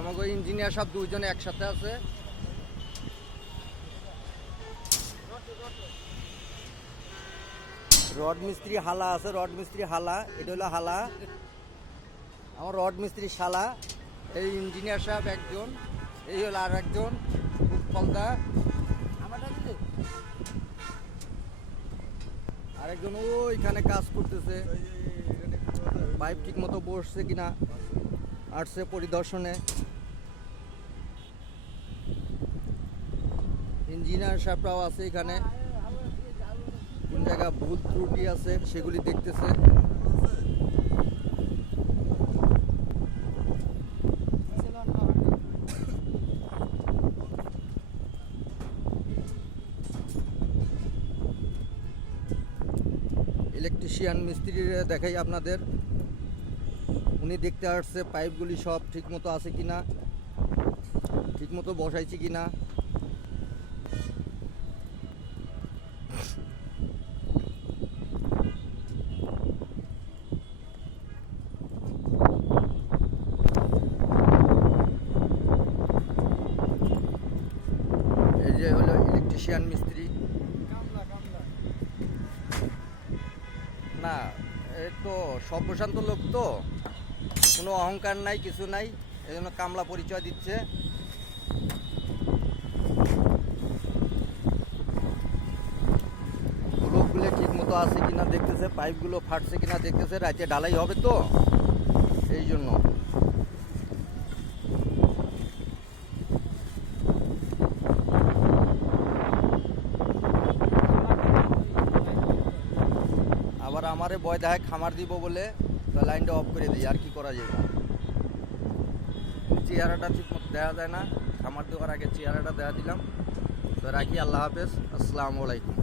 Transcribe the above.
আমাকে ইঞ্জিনিয়ার সব দুইজনে একসাথে আছে। রড মিস্ত্রি হালা আছে, রড মিস্ত্রি হালা, এটা হলো হালা। আমার রড মিস্ত্রি শালা, এই ইঞ্জিনিয়ার সাহেব একজন, এই হলো আর একজন ফলদা, আরেকজন ওইখানে কাজ করতেছে। পাইপ ঠিক মতো বসছে কিনা আসছে পরিদর্শনে। ইঞ্জিনিয়ার সাহেবরাও আছে এখানে, কোন জায়গায় ভুল ত্রুটি আছে সেগুলি দেখতেছে। ইলেকট্রিশিয়ান মিস্ত্রিরা দেখাই আপনাদের, উনি দেখতে আসছে পাইপগুলি সব ঠিক মতো আছে কিনা, ঠিক মতো বসাইছি কিনা। এই যে হলো ইলেকট্রিশিয়ান মিস্ত্রি। না, এই তো সর্বশান্ত লোক, তো কোনো অহংকার নাই, কিছু নাই, এই জন্য কামলা পরিচয় দিচ্ছে। লোকগুলো ঠিক মতো আছে কিনা দেখতেছে, পাইপগুলো ফাটছে কিনা দেখতেছে, রাতে ঢালাই হবে তো এই জন্য। আবার আমারে ভয় দেখায় খামার দিব বলে, লাইনটা অফ করে দিই, আর কি করা যাবে। চেহারাটা ঠিক মতো দেখা যায় না, খামার দেওয়ার আগে চেহারাটা দেখা দিলাম। তো রাখি, আল্লাহ হাফেজ, আসসালামু আলাইকুম।